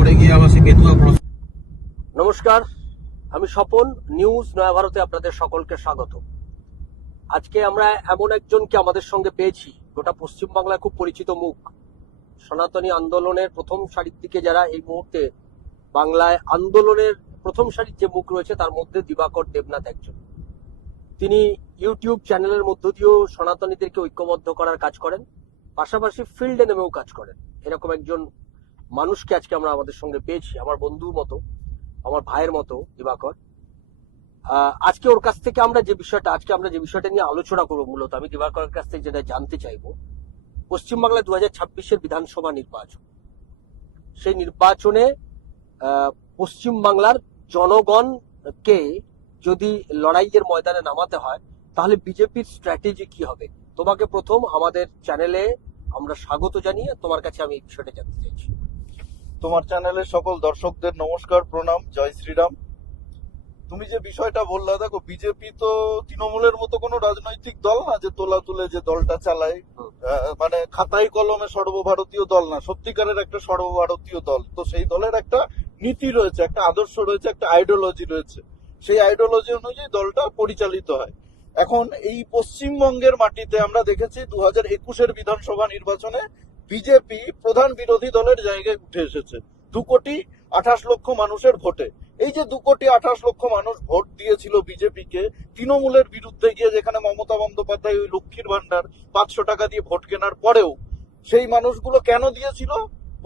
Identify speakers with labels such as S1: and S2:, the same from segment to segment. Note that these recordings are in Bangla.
S1: পড়ে গিয়ে আবার
S2: নমস্কার, আমি স্বপন, নিউজ নয়া ভারতে আপনাদের সকলকে স্বাগত। আজকে আমরা এমন একজনকে আমাদের সঙ্গে পেয়েছি, গোটা পশ্চিমবাংলায় খুব পরিচিত মুখ। সনাতনী আন্দোলনের প্রথম সারির দিকে যারা এই মুহূর্তে বাংলায় আন্দোলনের প্রথম সারির যে মুখ রয়েছে, তার মধ্যে দিবাকর দেবনাথ একজন। তিনি ইউটিউব চ্যানেলের মধ্য দিয়েও সনাতনীদেরকে ঐক্যবদ্ধ করার কাজ করেন, পাশাপাশি ফিল্ডে নেমেও কাজ করেন। এরকম একজন মানুষকে আজকে আমরা আমাদের সঙ্গে পেয়েছি, আমার বন্ধুর মতো, আমার ভাইয়ের মতো, দিবাকর। আজকে ওর কাছ থেকে আমরা যে বিষয়টা, আজকে আমরা যে বিষয়টা নিয়ে আলোচনা করব মূলত, আমি দিবাকরের কাছ থেকে যেটা জানতে চাইব, পশ্চিমবাংলায় দু হাজার ছাব্বিশের বিধানসভা নির্বাচন। সেই নির্বাচনে পশ্চিমবাংলার জনগণকে যদি লড়াইয়ের ময়দানে নামাতে হয়, তাহলে বিজেপির স্ট্র্যাটেজি কি হবে? তোমাকে প্রথম আমাদের চ্যানেলে আমরা স্বাগত জানিয়ে তোমার কাছে আমি এই বিষয়টা জানতে চাইছি।
S3: তোমার চ্যানেলের সকল দর্শকদের নমস্কার, প্রণাম, জয় শ্রীরাম। তুমি যে বিষয়টা বললা, দেখো, বিজেপি তো তৃণমূলের মতো কোনো রাজনৈতিক দল না যে তোলা তুলে যে দলটা চালায়। মানে খাতাই কলমে সর্বভারতীয় দল না, সত্যিকারের একটা সর্বভারতীয় দল। তো সেই দলের একটা নীতি রয়েছে, একটা আদর্শ রয়েছে, একটা আইডিওলজি রয়েছে। সেই আইডিওলজি অনুযায়ী দলটা পরিচালিত হয়। এখন এই পশ্চিমবঙ্গের মাটিতে আমরা দেখেছি দু হাজার একুশের বিধানসভা নির্বাচনে বিজেপি প্রধান বিরোধী দলের জায়গায় উঠে এসেছে। দু কোটি আঠাশ লক্ষ মানুষের ভোটে। এই যে দু কোটি আঠাশ লক্ষ মানুষ ভোট দিয়েছিল বিজেপিকে, তৃণমূলের বিরুদ্ধে গিয়ে যেখানে মমতা বন্দ্যোপাধ্যায় ওই লক্ষ্মীর ভান্ডার পাঁচশো টাকা দিয়ে ভোট কেনার পরেও সেই মানুষগুলো কেন দিয়েছিল?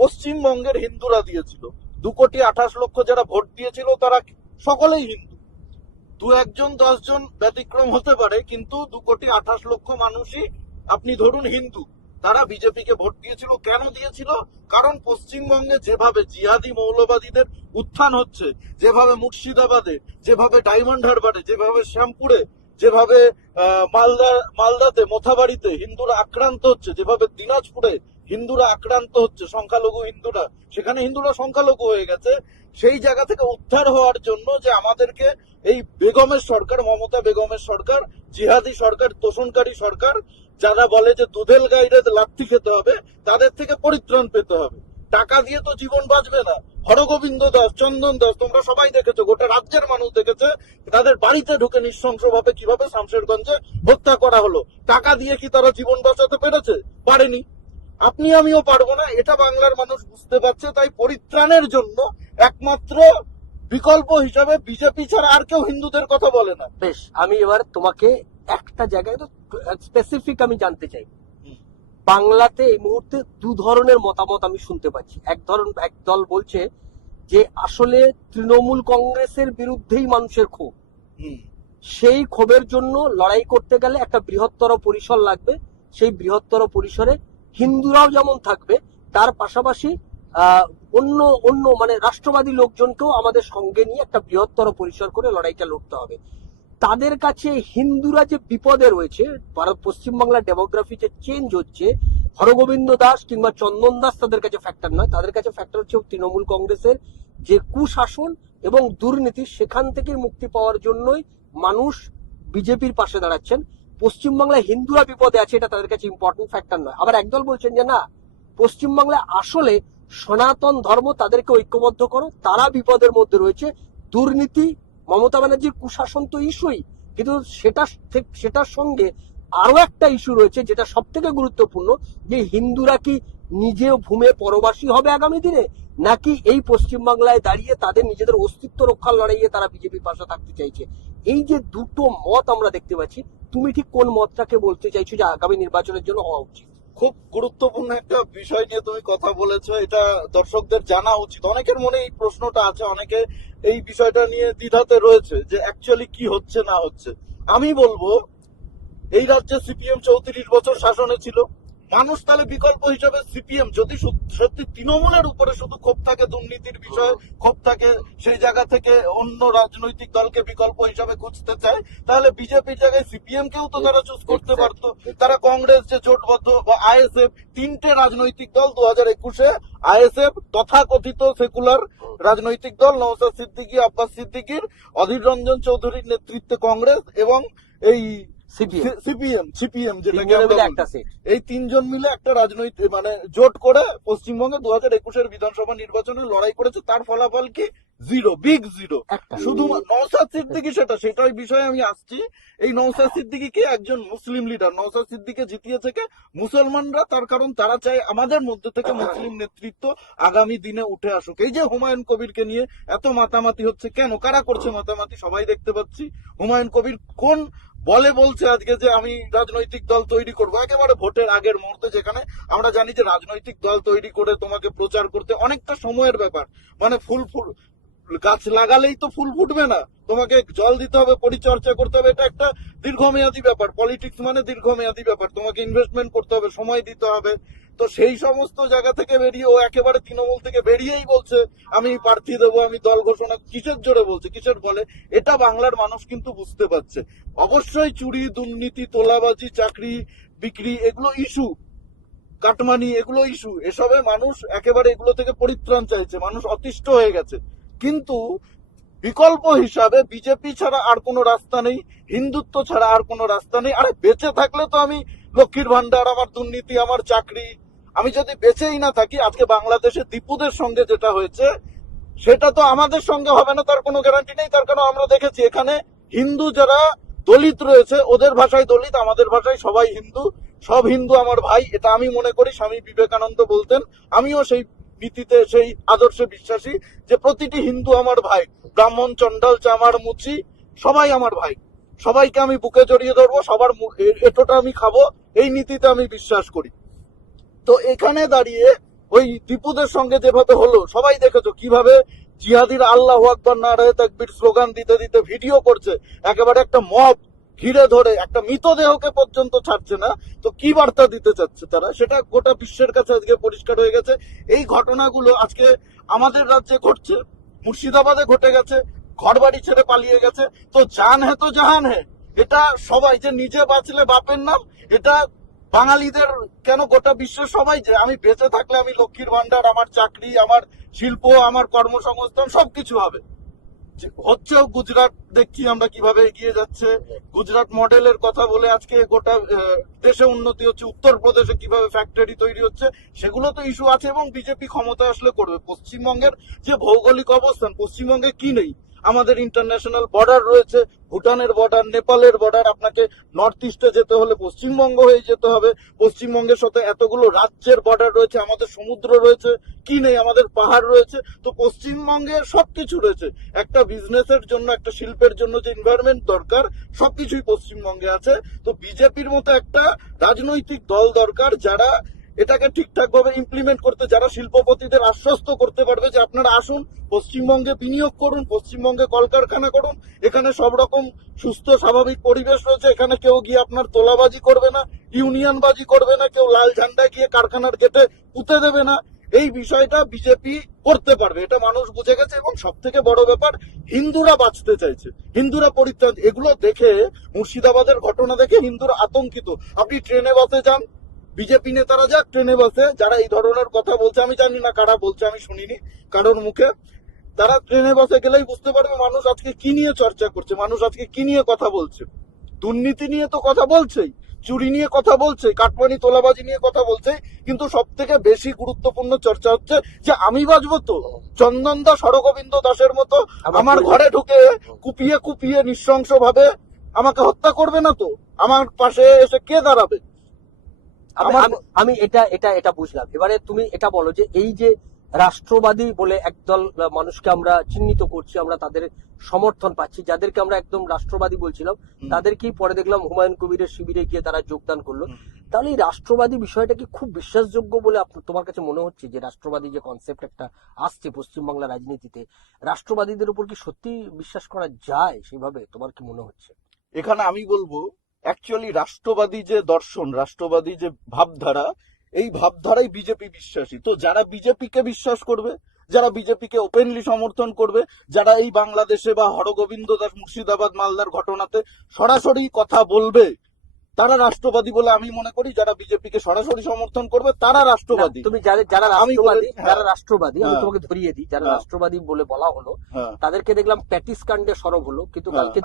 S3: পশ্চিমবঙ্গের হিন্দুরা দিয়েছিল। দু কোটি আঠাশ লক্ষ যারা ভোট দিয়েছিল তারা সকলেই হিন্দু। দু একজন দশজন ব্যতিক্রম হতে পারে, কিন্তু দু কোটি আঠাশ লক্ষ মানুষই আপনি ধরুন হিন্দু। তারা বিজেপিকে ভোট দিয়েছিল। কেন দিয়েছিল? কারণ পশ্চিমবঙ্গে যেভাবে জিহাদি মৌলবাদীদের উত্থান হচ্ছে, যেভাবে মুর্শিদাবাদে, যেভাবে ডায়মন্ড হারবারে, যেভাবে শ্যামপুরে, যেভাবে মালদা, মালদাতে, মোথাবাড়িতে হিন্দুরা আক্রান্ত হচ্ছে, যেভাবে দিনাজপুরে হিন্দুরা আক্রান্ত হচ্ছে, সংখ্যালঘু হিন্দুরা, সেখানে হিন্দুরা সংখ্যালঘু হয়ে গেছে, সেই জায়গা থেকে উদ্ধার হওয়ার জন্য যে আমাদেরকে এই বেগমের সরকার, মমতা বেগমের সরকার, জিহাদি সরকার, তোষণকারী সরকার যারা বলে যে দুধেল গাইরে লাথি খেতে হবে, তাদের থেকে পরিত্রাণ পেতে হবে। টাকা দিয়ে তো জীবন বাঁচবে না। হরগোবিন্দ দাস, চন্দন দাস, তোমরা সবাই দেখেছ, গোটা রাজ্যের মানুষ দেখেছে তাদের বাড়িতে ঢুকে নৃশংসভাবে কীভাবে শামশেরগঞ্জে হত্যা করা হলো। টাকা দিয়ে কি তারা জীবন বাঁচাতে পেরেছে? পারেনি। আপনি আমিও পারব না, এটা বাংলার মানুষ বুঝতে পারছে, তাই পরিত্রাণের জন্য একমাত্র বিকল্প হিসাবে বিজেপি ছাড়া আর কেউ হিন্দুদের কথা বলে না।
S2: বেশ, আমি এবার তোমাকে একটা জায়গায় তো স্পেসিফিক আমি জানতে চাই। বাংলাতে এই মুহূর্তে দু ধরনের মতামত আমি শুনতে পাচ্ছি। এক ধরন এক দল বলছে যে আসলে তৃণমূল কংগ্রেসের বিরুদ্ধেই মানুষের ক্ষোভ। সেই ক্ষোভের জন্য লড়াই করতে গেলে একটা বৃহত্তর পরিসর লাগবে। সেই বৃহত্তর পরিসরে হিন্দুরাও যেমন থাকবে তার পাশাপাশি আহ, অন্য অন্য মানে রাষ্ট্রবাদী লোকজনকেও আমাদের সঙ্গে নিয়ে একটা বৃহত্তর পরিসর করে লড়াইটা লড়তে হবে। তাদের কাছে হিন্দুরা যে বিপদে রয়েছে, ভারত পশ্চিমবাংলার ডেমোগ্রাফি যে চেঞ্জ হচ্ছে, হরগোবিন্দ দাস কিংবা চন্দন দাস তাদের কাছে ফ্যাক্টর নয়। তাদের কাছে ফ্যাক্টর হচ্ছে তৃণমূল কংগ্রেসের যে কুশাসন এবং দুর্নীতি, সেখান থেকে মুক্তি পাওয়ার জন্যই মানুষ বিজেপির পাশে দাঁড়াচ্ছেন। পশ্চিমবাংলায় হিন্দুরা বিপদে আছে, এটা তাদের কাছে ইম্পর্টেন্ট ফ্যাক্টর নয়। আবার একদল বলছেন যে না পশ্চিমবাংলায় আসলে সনাতন ধর্ম তাদেরকে ঐক্যবদ্ধ করো, তারা বিপদের মধ্যে রয়েছে। দুর্নীতি মমতা ব্যানার্জির কুশাসন তো ইস্যুই, কিন্তু সেটা সেটার সঙ্গে আরও একটা ইস্যু রয়েছে যেটা সব থেকে গুরুত্বপূর্ণ, যে হিন্দুরা কি নিজে ভূমে পরবাসী হবে আগামী দিনে? নাকি এই পশ্চিমবাংলায় দাঁড়িয়ে তাদের নিজেদের অস্তিত্ব রক্ষার লড়াইয়ে তারা বিজেপির পাশে থাকতে চাইছে? এই যে দুটো মত আমরা দেখতে পাচ্ছি, তুমি ঠিক কোন মতটাকে বলতে চাইছো যে আগামী নির্বাচনের জন্য হওয়া উচিত?
S3: খুব গুরুত্বপূর্ণ একটা বিষয় নিয়ে তুমি কথা বলেছ, এটা দর্শকদের জানা উচিত। অনেকের মনে এই প্রশ্নটা আছে, অনেকে এই বিষয়টা নিয়ে দ্বিধাতে রয়েছে যে অ্যাকচুয়ালি কি হচ্ছে, না হচ্ছে। আমি বলব, এই রাজ্যে সিপিএম চৌত্রিশ বছর শাসনে ছিল মানুষ তাহলে বিকল্প হিসেবে সিপিএম যদি সত্যি তৃণমূলের উপরে শুধু ক্ষোভ থাকে দুর্নীতির বিষয়ে ক্ষোভ থাকে সেই জায়গা থেকে অন্য রাজনৈতিক দলকে বিকল্প হিসাবে খুঁজতে চায় তাহলে বিজেপির জায়গায় সিপিএম কেও তো তারা চুজ করতে. পারতো তারা কংগ্রেস যে জোটবদ্ধ বা আইএসএফ তিনটে রাজনৈতিক দল দু হাজার একুশে আইএসএফ তথাকথিত সেকুলার রাজনৈতিক দল নওসাদ সিদ্দিকী আব্বাস সিদ্দিকীর অধীর রঞ্জন চৌধুরীর নেতৃত্বে কংগ্রেস এবং এই
S2: সিপিএম।
S3: সিপিএম যেটাকে এই তিনজন মিলে একটা রাজনৈতিক মানে জোট করে পশ্চিমবঙ্গে দু হাজার একুশের বিধানসভা নির্বাচনে লড়াই করেছে। তার ফলাফল কি? জিরো বিগ জিরো শুধু সিদ্দিকি সেটা সেটাই বিষয়ে আমি আসছি। এই সিদ্দিকি কে একজন মুসলিম লিডার নৌসাদ সিদ্দিকে জিতিয়েছে কে? মুসলমানরা তার কারণ তারা চায় আমাদের মধ্যে থেকে মুসলিম নেতৃত্ব আগামী দিনে উঠে আসুক। এই যে হুমায়ুন কবিরকে নিয়ে এত মাতামাতি হচ্ছে কেন? কারা করছে মাতামাতি? সবাই দেখতে পাচ্ছি। হুমায়ুন কবির কোন বলে বলছে আজকে যে আমি রাজনৈতিক দল তৈরি করব। একেবারে ভোটের আগের মুহূর্তে যেখানে আমরা জানি যে রাজনৈতিক দল তৈরি করে তোমাকে প্রচার করতে অনেকটা সময়ের ব্যাপার। মানে ফুল ফুল, গাছ লাগালেই তো ফুল ফুটবে না। তোমাকে জল দিতে হবে, পরিচর্যা করতে হবে, এটা একটা দীর্ঘমেয়াদী ব্যাপার। পলিটিক্স মানে দীর্ঘমেয়াদী ব্যাপার। তোমাকে ইনভেস্টমেন্ট করতে হবে, সময় দিতে হবে। তো সেই সমস্ত জায়গা থেকে বেরিয়ে ও একেবারে তৃণমূল থেকে বেরিয়েই বলছে, আমি প্রার্থী দেবো, আমি দল ঘোষণা, কিসের জোরে বলছে, কিসের বলে? এটা বাংলার মানুষ কিন্তু বুঝতে পারছে। অবশ্যই চুরি, দুর্নীতি, তোলাবাজি, চাকরি, বিক্রি, এগুলো ইস্যু। কাটমানি, এগুলো ইস্যু। এসবে মানুষ একেবারে এগুলো থেকে পরিত্রাণ চাইছে। মানুষ অতিষ্ঠ হয়ে গেছে। কিন্তু বিকল্প হিসাবে বিজেপি ছাড়া আর কোনো রাস্তা নেই, হিন্দুত্ব ছাড়া আর কোনো রাস্তা নেই। আরে বেঁচে থাকলে তো আমি লক্ষ্মীর ভান্ডার আমার দুর্নীতি, আমার চাকরি আমি যদি বেঁচেই না থাকি, আজকে বাংলাদেশে দীপুদের সঙ্গে যেটা হয়েছে, সেটা তো আমাদের সঙ্গে হবে না, তার কোনো গ্যারান্টি নেই, তার কারণ আমরা দেখেছি। এখানে হিন্দু যারা দলিত রয়েছে, ওদের ভাষায় দলিত, আমাদের ভাষায় সবাই হিন্দু, সব হিন্দু আমার ভাই, এটা আমি মনে করি, স্বামী বিবেকানন্দ বলতেন। আমিও সেই নীতিতে, সেই আদর্শে বিশ্বাসী যে প্রতিটি হিন্দু আমার ভাই, ব্রাহ্মণ চন্ডাল চামার, মুচি, সবাই আমার ভাই। সবাইকে আমি বুকে জড়িয়ে ধরবো, সবার মু- এ- আমি খাব, এই নীতিতে আমি বিশ্বাস করি। তো এখানে দাঁড়িয়ে ওই দীপুদের সঙ্গে যেভাবে হলো, সবাই দেখেছ কীভাবে জিহাদির আল্লাহ আকবর, নারায় তাকবির স্লোগান দিতে দিতে ভিডিও করছে। একেবারে একটা মব ঘিরে ধরে, একটা মৃতদেহকে পর্যন্ত ছাড়ছে না। তো কি বার্তা দিতে চাচ্ছে তারা? সেটা গোটা বিশ্বের কাছে আজকে পরিষ্কার হয়ে গেছে। এই ঘটনাগুলো আজকে আমাদের রাজ্যে ঘটছে, মুর্শিদাবাদে ঘটে গেছে ঘর বাড়ি ছেড়ে পালিয়ে গেছে। তো জান হে তো জাহান হে। এটা সবাই যে নিজে বাঁচলে বাপের নাম, এটা বাঙালিদের কেন গোটা বিশ্বের সবাই যে আমি বেঁচে থাকলে আমি লক্ষ্মীর ভান্ডার আমার চাকরি, আমার শিল্প, আমার কর্মসংস্থান, সবকিছু হবে। যে হচ্ছেও গুজরাট, দেখছি আমরা কীভাবে এগিয়ে যাচ্ছে। গুজরাট মডেলের কথা বলে আজকে গোটা দেশে উন্নতি হচ্ছে, উত্তরপ্রদেশে কীভাবে ফ্যাক্টরি তৈরি হচ্ছে, সেগুলো তো ইস্যু আছে এবং বিজেপি ক্ষমতা আসলে করবে। পশ্চিমবঙ্গের যে ভৌগোলিক অবস্থান, পশ্চিমবঙ্গে কি নেই? আমাদের ইন্টারন্যাশনাল বর্ডার রয়েছে, ভুটানের বর্ডার নেপালের বর্ডার আপনাকে নর্থ ইস্টে যেতে হলে পশ্চিমবঙ্গ হয়ে যেতে হবে। পশ্চিমবঙ্গের সাথে এতগুলো রাজ্যের বর্ডার রয়েছে, আমাদের সমুদ্র রয়েছে, কি নেই, আমাদের পাহাড় রয়েছে। তো পশ্চিমবঙ্গে সবকিছু রয়েছে। একটা বিজনেসের জন্য, একটা শিল্পের জন্য যে এনভায়রনমেন্ট দরকার, সবকিছুই পশ্চিমবঙ্গে আছে। তো বিজেপির মতো একটা রাজনৈতিক দল দরকার যারা এটাকে ঠিকঠাক ভাবে ইমপ্লিমেন্ট করতে যারা শিল্পপতিদের আশ্বস্ত করতে পারবে যে আপনারা আসুন, পশ্চিমবঙ্গে বিনিয়োগ করুন, পশ্চিমবঙ্গে কলকারখানা করুন, এখানে সব রকম সুস্থ, স্বাভাবিক পরিবেশ রয়েছে, এখানে কেউ গিয়ে আপনার তোলাবাজি করবে না ইউনিয়ন বাজি করবে না, কেউ লাল ঝান্ডা গিয়ে কারখানার গেটে পুঁতে দেবে না। এই বিষয়টা বিজেপি করতে পারবে, এটা মানুষ বুঝে গেছে এবং সব থেকে বড় ব্যাপার, হিন্দুরা বাঁচতে চাইছে, হিন্দুরা পরিত্রাণ, এগুলো দেখে মুর্শিদাবাদের ঘটনা দেখে হিন্দুরা আতঙ্কিত। আপনি ট্রেনে বাসে যান বিজেপি নেতারা যাক ট্রেনে বাসে যারা এই ধরনের কথা বলছে আমি জানি না কারা বলছে আমি শুনিনি কারোর মুখে। তারা ট্রেনে বাসে গেলেই বুঝতে পারবে মানুষ আজকে কি নিয়ে চর্চা করছে মানুষ আজকে কি নিয়ে কথা বলছে। দুর্নীতি নিয়ে তো কথা বলছেই চুরি নিয়ে কথা বলছে কাটমানি তোলাবাজি নিয়ে কথা বলছে কিন্তু সব থেকে বেশি গুরুত্বপূর্ণ চর্চা হচ্ছে যে আমি বাজবো তো। চন্দন দাস হরগোবিন্দ দাসের মতো
S2: আমার
S3: আমার ঘরে ঢুকে কুপিয়ে কুপিয়ে নৃশংস ভাবে আমাকে হত্যা করবে না তো? আমার পাশে এসে কে দাঁড়াবে?
S2: আমি-
S3: আমার-
S2: আমি- আমি এটা এটা এটা বুঝলাম। এবারে তুমি এটা বলো যে এই যে রাষ্ট্রবাদী বলে একদল মানুষকে আমরা চিহ্নিত করছি আমরা তাদের সমর্থন পাচ্ছি যাদেরকে আমরা একদম রাষ্ট্রবাদী বলছিলাম তাদেরকেই পরে দেখলাম হুমায়ুন কবিরের শিবিরে গিয়ে তারা যোগদান করল। তাহলে এই রাষ্ট্রবাদী বিষয়টা কি খুব বিশ্বাসযোগ্য বলে তোমার কাছে মনে হচ্ছে যে রাষ্ট্রবাদী যে কনসেপ্ট একটা আসছে পশ্চিমবাংলা রাজনীতিতে রাষ্ট্রবাদীদের উপর কি সত্যি বিশ্বাস করা যায় সেভাবে? তোমার কি মনে হচ্ছে?
S3: এখানে আমি বলব অ্যাকচুয়ালি রাষ্ট্রবাদী যে দর্শন, রাষ্ট্রবাদী যে ভাবধারা, এই ভাবধারাই বিজেপি বিশ্বাসী। তো যারা বিজেপিকে বিশ্বাস করবে, যারা বিজেপিকে ওপেনলি সমর্থন করবে, যারা এই বাংলাদেশে বা হরগোবিন্দ দাস মুর্শিদাবাদ মালদার ঘটনাতে সরাসরি কথা বলবে তারা রাষ্ট্রবাদী বলে আমি মনে করি যারা বিজেপি কে সরাসরি সমর্থন করবে তারা রাষ্ট্রবাদী।
S2: তুমি যাদের যারা রাষ্ট্রবাদী
S3: হ্যাঁ।
S2: যারা রাষ্ট্রবাদী আমি
S3: হ্যাঁ।
S2: তোমাকে ধরিয়ে দিই যারা
S3: হ্যাঁ।
S2: রাষ্ট্রবাদী বলে বলা হলো তাদেরকে দেখলাম প্যাটিস কাণ্ডে সরব হলো কিন্তু কালকে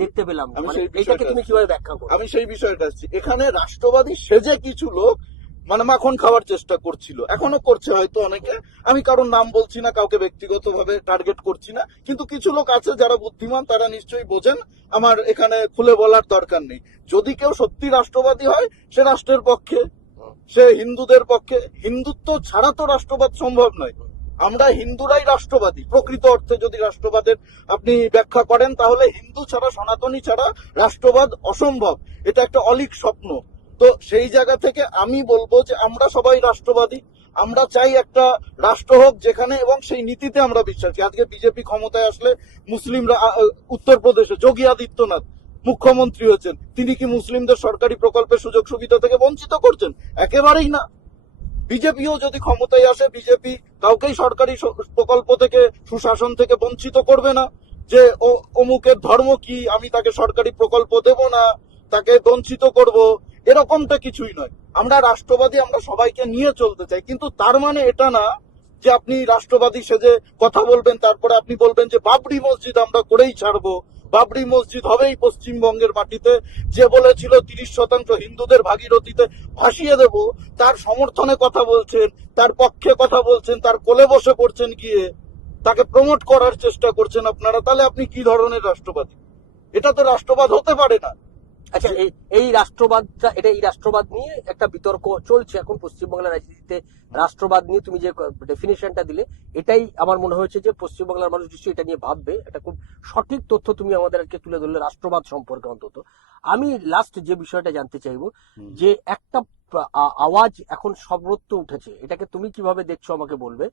S2: দেখতে পেলাম। মানে এটাকে তুমি কীভাবে ব্যাখ্যা করো
S3: আমি সেই বিষয়টা আসছি। এখানে রাষ্ট্রবাদী সেজে কিছু লোক মানে মাখন খাওয়ার চেষ্টা করছিল। এখনও করছে হয়তো অনেকে। আমি কারোর নাম বলছি না, কাউকে ব্যক্তিগতভাবে টার্গেট করছি না। কিন্তু কিছু লোক আছে যারা বুদ্ধিমান, তারা নিশ্চয়ই বোঝেন, আমার এখানে খুলে বলার দরকার নেই। যদি কেউ সত্যি রাষ্ট্রবাদী হয়, সে রাষ্ট্রের পক্ষে, সে হিন্দুদের পক্ষে। হিন্দুত্ব ছাড়া তো রাষ্ট্রবাদ সম্ভব নয়। আমরা হিন্দুরাই রাষ্ট্রবাদী। প্রকৃত অর্থে যদি রাষ্ট্রবাদের আপনি ব্যাখ্যা করেন, তাহলে হিন্দু ছাড়া, সনাতনী ছাড়া রাষ্ট্রবাদ অসম্ভব। এটা একটা অলিক স্বপ্ন। তো সেই জায়গা থেকে আমি বলব যে আমরা সবাই রাষ্ট্রবাদী। আমরা চাই একটা রাষ্ট্র হোক যেখানে এবং সেই নীতিতে আমরা বিশ্বাসী। আজকে বিজেপি ক্ষমতায় আসলে মুসলিমরা উত্তরপ্রদেশে যোগী আদিত্যনাথ মুখ্যমন্ত্রী হয়েছেন। তিনি কি মুসলিমদের সরকারি প্রকল্পের সুযোগ সুবিধা থেকে বঞ্চিত করছেন? একেবারেই না। বিজেপিও যদি ক্ষমতায় আসে, বিজেপি কাউকেই সরকারি প্রকল্প থেকে, সুশাসন থেকে বঞ্চিত করবে না যে অমুকের ধর্ম কি? আমি তাকে সরকারি প্রকল্প দেব না। তাকে বঞ্চিত করব। এরকমটা কিছুই নয়। আমরা রাষ্ট্রবাদী, আমরা সবাইকে নিয়ে চলতে চাই। কিন্তু তার মানে এটা না যে আপনি রাষ্ট্রবাদী সেজে কথা বলবেন, তারপরে আপনি বলবেন যে বাবরি মসজিদ আমরা করেই ছাড়বো। বাবরি মসজিদ হবেই পশ্চিমবঙ্গের মাটিতে। যে বলেছিল তিরিশ শতাংশ হিন্দুদের ভাগীরথীতে ভাসিয়ে দেব, তার সমর্থনে কথা বলছেন, তার পক্ষে কথা বলছেন, তার কোলে বসে পড়ছেন গিয়ে, তাকে প্রমোট করার চেষ্টা করছেন আপনারা, তাহলে আপনি কি ধরনের রাষ্ট্রবাদী? এটা তো রাষ্ট্রবাদ হতে পারে না।
S2: আচ্ছা এই এই রাষ্ট্রবাদটা এটা এই রাষ্ট্রবাদ নিয়ে একটা বিতর্ক চলছে এখন পশ্চিমবাংলার রাজনীতিতে। রাষ্ট্রবাদ নিয়ে তুমি যে ডেফিনেশনটা দিলে এটাই আমার মনে হয়েছে যে পশ্চিমবাংলার মানুষ নিশ্চয়ই এটা নিয়ে ভাববে। এটা খুব সঠিক তথ্য তুমি আমাদের আজকে তুলে ধরলে রাষ্ট্রবাদ সম্পর্কে অন্তত। আমি লাস্ট যে বিষয়টা জানতে চাইব যে একটা আওয়াজ এখন সর্বত্র উঠেছে। এটাকে তুমি কীভাবে দেখছ আমাকে বলবে?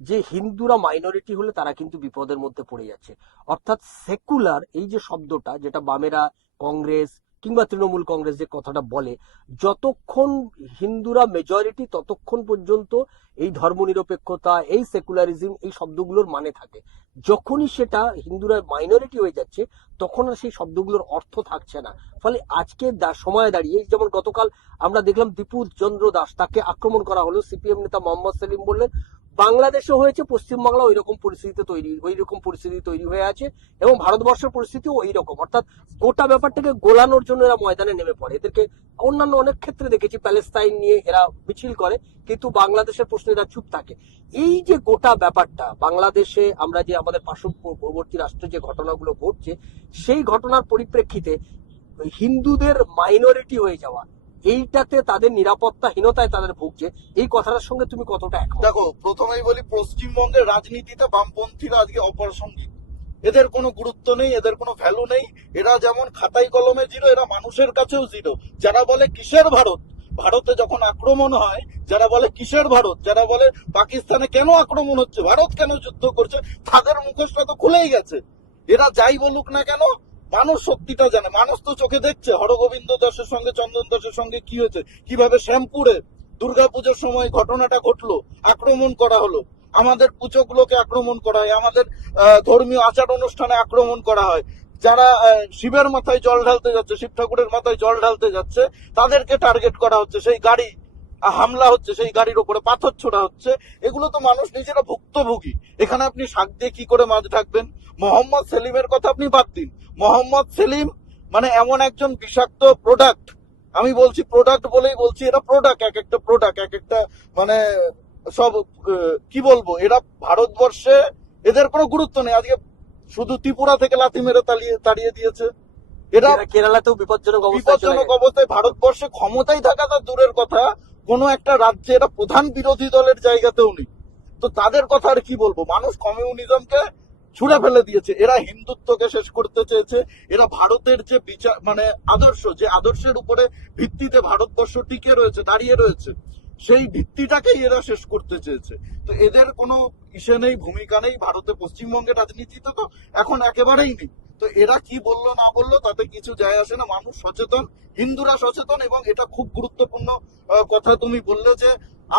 S2: যে হিন্দুরা মাইনরিটি হলে তারা কিন্তু বিপদের মধ্যে পড়ে যাচ্ছে। অর্থাৎ সেকুলার এই যে শব্দটা যেটা বামেরা কংগ্রেস কিংবা তৃণমূল কংগ্রেস যে কথাটা বলে, যতক্ষণ হিন্দুরা মেজরিটি ততক্ষণ পর্যন্ত এই ধর্মনিরপেক্ষতা, এই সেকুলারিজম এই শব্দগুলোর মানে থাকে। যখনই সেটা হিন্দুরা মাইনরিটি হয়ে যাচ্ছে, তখন আর সেই শব্দগুলোর অর্থ থাকছে না। ফলে আজকে সময় দাঁড়িয়ে, যেমন গতকাল আমরা দেখলাম দীপু চন্দ্র দাস তাকে আক্রমণ করা হলো। সিপিএম নেতা মোহাম্মদ সেলিম বললেন বাংলাদেশে হয়েছে পশ্চিমবাংলা ওই রকম পরিস্থিতি তৈরি ওই রকম পরিস্থিতি তৈরি হয়ে আছে এবং ভারতবর্ষের পরিস্থিতিও ওই রকম অর্থাৎ গোটা ব্যাপারটাকে গোলানোর জন্য এরা ময়দানে নেমে পড়ে। এদেরকে অন্যান্য অনেক ক্ষেত্রে দেখেছি, প্যালেস্তাইন নিয়ে এরা মিছিল করে, কিন্তু বাংলাদেশের প্রশ্নে এরা চুপ থাকে। এই যে গোটা ব্যাপারটা, বাংলাদেশে আমরা যে আমাদের পার্শ্ববর্তী রাষ্ট্রে যে ঘটনাগুলো ঘটছে, সেই ঘটনার পরিপ্রেক্ষিতে হিন্দুদের মাইনরিটি হয়ে যাওয়া এইটাতে তাদের নিরাপত্তাহীনতায় তাদের ভুগছে। এই কথাটার সঙ্গে তুমি কতটা একমত?
S3: দেখো, প্রথমেই বলি, পশ্চিমবঙ্গের রাজনীতিতে বামপন্থীরা আজকে অপ্রাসঙ্গিক এদের কোনো গুরুত্ব নেই, এদের কোনো ভ্যালু নেই। এরা যেমন খাতাই কলমে জিরো, এরা মানুষের কাছেও জিরো। যারা বলে কিসের ভারত? ভারতে যখন আক্রমণ হয়, যারা বলে কিসের ভারত? যারা বলে পাকিস্তানে কেন আক্রমণ হচ্ছে? ভারত কেন যুদ্ধ করছে? তাদের মুখোশটা তো খুলেই গেছে। এরা যাই বলুক না কেন মানুষ সত্যিটা জানে। মানুষ তো চোখে দেখছে, হরগোবিন্দ দাসের সঙ্গে, চন্দন দাসের সঙ্গে কি হয়েছে? কীভাবে শ্যামপুরে দুর্গাপুজোর সময় ঘটনাটা ঘটলো, আক্রমণ করা হলো। আমাদের পুজোগুলোকে আক্রমণ করা হয়, আমাদের ধর্মীয় আচার অনুষ্ঠানে আক্রমণ করা হয়। যারা শিবের মাথায় জল ঢালতে যাচ্ছে, শিব ঠাকুরের মাথায় জল ঢালতে যাচ্ছে, তাদেরকে টার্গেট করা হচ্ছে। সেই গাড়ি হামলা হচ্ছে, সেই গাড়ির উপরে পাথর ছোড়া হচ্ছে। এগুলো তো মানুষ নিজেরা ভুক্তভোগী। এখানে আপনি শাক দিয়ে কি করে মাছ ঢাকবেন? মোহাম্মদ সেলিমের কথা আপনি বাদ দিন মোহাম্মদ সেলিম মানে এমন একজন বিষাক্ত প্রোডাক্ট আমি বলছি প্রোডাক্ট বলেই বলছি এরা প্রোডাক্ট এক একটা প্রোডাক্ট এক একটা মানে সব কি বলব এরা ভারতবর্ষে এদের কোনো গুরুত্ব নেই। আজকে শুধু ত্রিপুরা থেকে লাথি মেরে তাড়িয়ে তাড়িয়ে দিয়েছে। এরা
S2: কেরালাতেও বিপজ্জনক
S3: বিপজ্জনক অবস্থায় ভারতবর্ষে ক্ষমতায় থাকা তার দূরের কথা কোন একটা রাজ্যে এরা প্রধান বিরোধী দলের জায়গাতেও নেই। তো তাদের কথা আর কি বলব? মানুষ কমিউনিজমকে ছুড়ে ফেলে দিয়েছে। এরা হিন্দুত্বকে শেষ করতে চেয়েছে। এরা ভারতের যে বিচার মানে আদর্শ, যে আদর্শের উপরে ভিত্তিতে ভারতবর্ষ টিকে রয়েছে, দাঁড়িয়ে রয়েছে, সেই ভিত্তিটাকেই এরা শেষ করতে চেয়েছে। তো এদের কোনো ইসে নেই, ভূমিকা নেই, ভারতে পশ্চিমবঙ্গের রাজনীতিতে তো এখন একেবারেই নেই। তো এরা কি বলল, না বলল, তাতে কিছু যায় আসে না। মানুষ সচেতন, হিন্দুরা সচেতন, এবং এটা খুব গুরুত্বপূর্ণ কথা তুমি বললে যে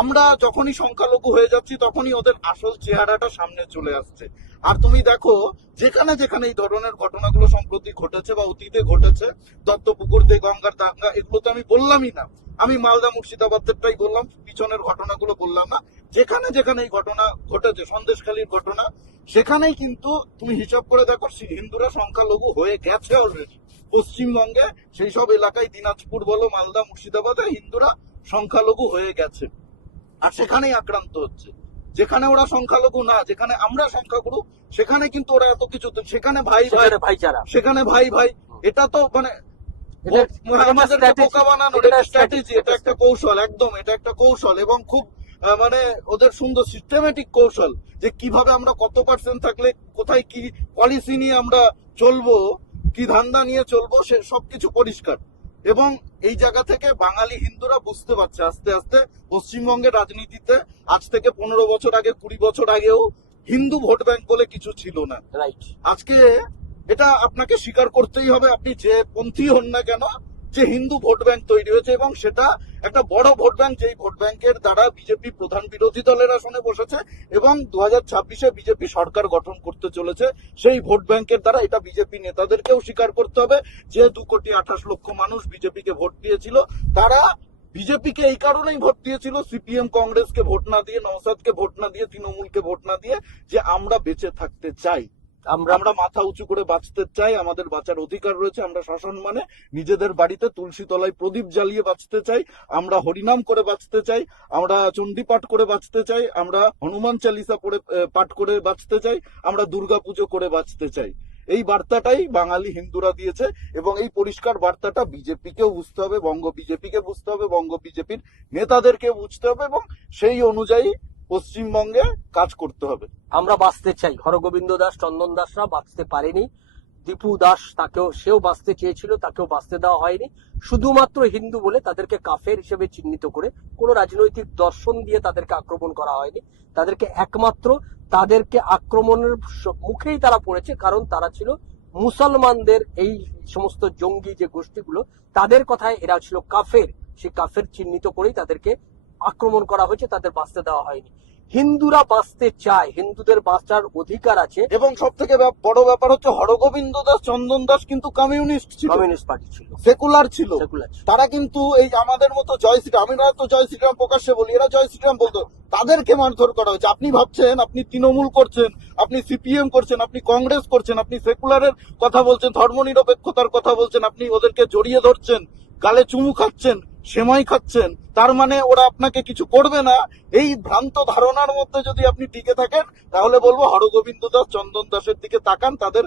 S3: আমরা যখনই সংখ্যালঘু হয়ে যাচ্ছি, তখনই ওদের আসল চেহারাটা সামনে চলে আসছে। আর তুমি দেখো, যেখানে যেখানে এই ধরনের ঘটনাগুলো সম্প্রতি ঘটেছে বা অতীতে ঘটেছে, দত্তপুকুর দে গঙ্গার দাঙ্গা, এগুলো তো আমি বললামই না। আমি মালদা মুর্শিদাবাদেরটাই বললাম, পিছনের ঘটনাগুলো বললাম না। যেখানে যেখানে এই ঘটনা ঘটেছে, সন্দেশখালীর ঘটনা, সেখানেই কিন্তু তুমি হিসাব করে দেখো হিন্দুরা সংখ্যালঘু হয়ে গেছে অলরেডি পশ্চিমবঙ্গে সেই সব এলাকায় দিনাজপুর বলো, মালদা, মুর্শিদাবাদে হিন্দুরা সংখ্যালঘু হয়ে গেছে। আর সেখানেই আক্রান্ত হচ্ছে। যেখানে ওরা সংখ্যালঘু না যেখানে আমরা সংখ্যাগুরু সেখানে কিন্তু ওরা এত কিছু সেখানে ভাই ভাই
S2: ভাইচারা
S3: সেখানে ভাই ভাই এটা তো মানে ও- মানে
S2: এটা
S3: বোকা বানানো
S2: এটা
S3: এটা স্ট্র্যাটেজি এটা একটা কৌশল একদম এটা একটা কৌশল এবং খুব মানে ওদের সুন্দর সিস্টেমেটিক কৌশল যে কীভাবে আমরা কত পার্সেন্ট থাকলে কোথায় কি পলিসি নিয়ে আমরা চলবো কি ধান্দা নিয়ে চলবো সে সবকিছু পরিষ্কার। এবং এই জায়গা থেকে বাঙালি হিন্দুরা বুঝতে পারছে আস্তে আস্তে পশ্চিমবঙ্গের রাজনীতিতে আজ থেকে পনেরো বছর আগে কুড়ি বছর আগেও হিন্দু ভোট ব্যাংক বলে কিছু ছিল না।
S2: রাইট
S3: আজকে এটা আপনাকে স্বীকার করতেই হবে আপনি যে পন্থী হন না কেন যে হিন্দু ভোট ব্যাংক তৈরি হয়েছে এবং সেটা একটা বড় ভোট ব্যাংক, যেই ভোট ব্যাংকের দ্বারা বিজেপি প্রধান বিরোধী দলের আসনে বসেছে এবং দু হাজার ছাব্বিশে বিজেপি সরকার গঠন করতে চলেছে, সেই ভোট ব্যাংকের দ্বারা এটা বিজেপি নেতাদেরকেও স্বীকার করতে হবে। যে দু কোটি আঠাশ লক্ষ মানুষ বিজেপিকে ভোট দিয়েছিল, তারা বিজেপিকে এই কারণেই ভোট দিয়েছিল, সিপিএম কংগ্রেসকে ভোট না দিয়ে, নওসাদকে ভোট না দিয়ে, তৃণমূলকে ভোট না দিয়ে যে আমরা বেঁচে থাকতে চাই।
S2: আমরা
S3: আমরা মাথা উঁচু করে বাঁচতে চাই, আমাদের বাঁচার অধিকার রয়েছে, আমরা শাসন মানে নিজেদের বাড়িতে তুলসী তলায় প্রদীপ জ্বালিয়ে বাঁচতে চাই, আমরা হরিনাম করে বাঁচতে চাই, আমরা চণ্ডী পাঠ করে বাঁচতে চাই, আমরা হনুমান চালিসা পড়ে পাঠ করে বাঁচতে চাই, আমরা দুর্গা পুজো করে বাঁচতে চাই। এই বার্তাটাই বাঙালি হিন্দুরা দিয়েছে এবং এই পরিষ্কার বার্তাটা বিজেপিকেও বুঝতে হবে, বঙ্গ বিজেপিকে বুঝতে হবে, বঙ্গ বিজেপির নেতাদেরকে বুঝতে হবে এবং সেই অনুযায়ী পশ্চিমবঙ্গে কাজ করতে হবে।
S2: আমরা বাঁচতে চাই। হরগোবিন্দ দাস, চন্দন দাসরা বাঁচতে পারেনি। দীপু দাস তাকেও, সেও বাঁচতে চেয়েছিল, তাকেও বাঁচতে দেওয়া হয়নি। শুধুমাত্র হিন্দু বলে তাদেরকে কাফের হিসেবে চিহ্নিত করে কোনো রাজনৈতিক দর্শন দিয়ে তাদেরকে আক্রমণ করা হয়নি। তাদেরকে একমাত্র তাদেরকে আক্রমণের মুখেই তারা পড়েছে, কারণ তারা ছিল মুসলমানদের এই সমস্ত জঙ্গি যে গোষ্ঠীগুলো, তাদের কথায় এরা ছিল কাফের। সেই কাফের চিহ্নিত করেই তাদেরকে আক্রমণ করা হয়েছে তাদের বাঁচতে দেওয়া হয়নি। হিন্দুরা বাঁচতে চায় হিন্দুদের বাঁচার অধিকার আছে।
S3: এবং সব থেকে বড় ব্যাপার হচ্ছে হরগোবিন্দ দাস চন্দন দাস কিন্তু কমিউনিস্ট ছিল।
S2: কমিউনিস্ট পার্টি ছিল।
S3: সেকুলার ছিল। তারা কিন্তু এই আমাদের মতো জয় শ্রীরাম আমরা তো জয় শ্রীরাম প্রকাশ্যে বলি এরা জয় শ্রীরাম বলতো। তাদেরকে মারধর করা হয়েছে। আপনি ভাবছেন আপনি তৃণমূল করছেন আপনি সিপিএম করছেন আপনি কংগ্রেস করছেন আপনি সেকুলারের কথা বলছেন ধর্মনিরপেক্ষতার কথা বলছেন আপনি ওদেরকে জড়িয়ে ধরছেন গালে চুমু খাচ্ছেন সেমাই খাচ্ছেন, তার মানে ওরা আপনাকে কিছু করবে না। এই ভ্রান্ত ধারণার মধ্যে যদি আপনি টিকে থাকেন, তাহলে বলব হরগোবিন্দ দাস, চন্দন দাসের দিকে তাকান, তাদের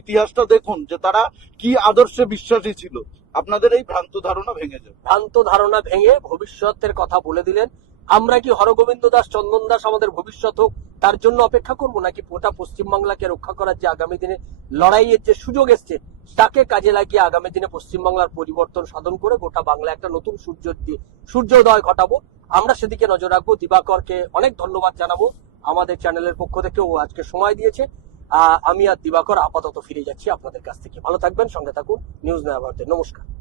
S3: ইতিহাসটা দেখুন যে তারা কি আদর্শে বিশ্বাসী ছিল। আপনাদের এই ভ্রান্ত ধারণা ভেঙে যাবে।
S2: ভ্রান্ত ধারণা ভেঙে ভবিষ্যতের কথা বলে দিলেন। আমরা কি হরগোবিন্দ দাস, চন্দন দাস আমাদের ভবিষ্যৎ হোক তার জন্য অপেক্ষা করব নাকি গোটা পশ্চিমবাংলাকে রক্ষা করার যে আগামী দিনে লড়াইয়ের যে সুযোগ এসছে, তাকে কাজে লাগিয়ে আগামী দিনে পশ্চিমবাংলার পরিবর্তন সাধন করে গোটা বাংলা একটা নতুন সূর্য দিয়ে- সূর্যোদয় ঘটাবো। আমরা সেদিকে নজর রাখব। দিবাকরকে অনেক ধন্যবাদ জানাব। আমাদের চ্যানেলের পক্ষ থেকে ও আজকে সময় দিয়েছে। আমি আর দিবাকর আপাতত ফিরে যাচ্ছি আপনাদের কাছ থেকে। ভালো থাকবেন, সঙ্গে থাকুন। নিউজ ভারতের নমস্কার।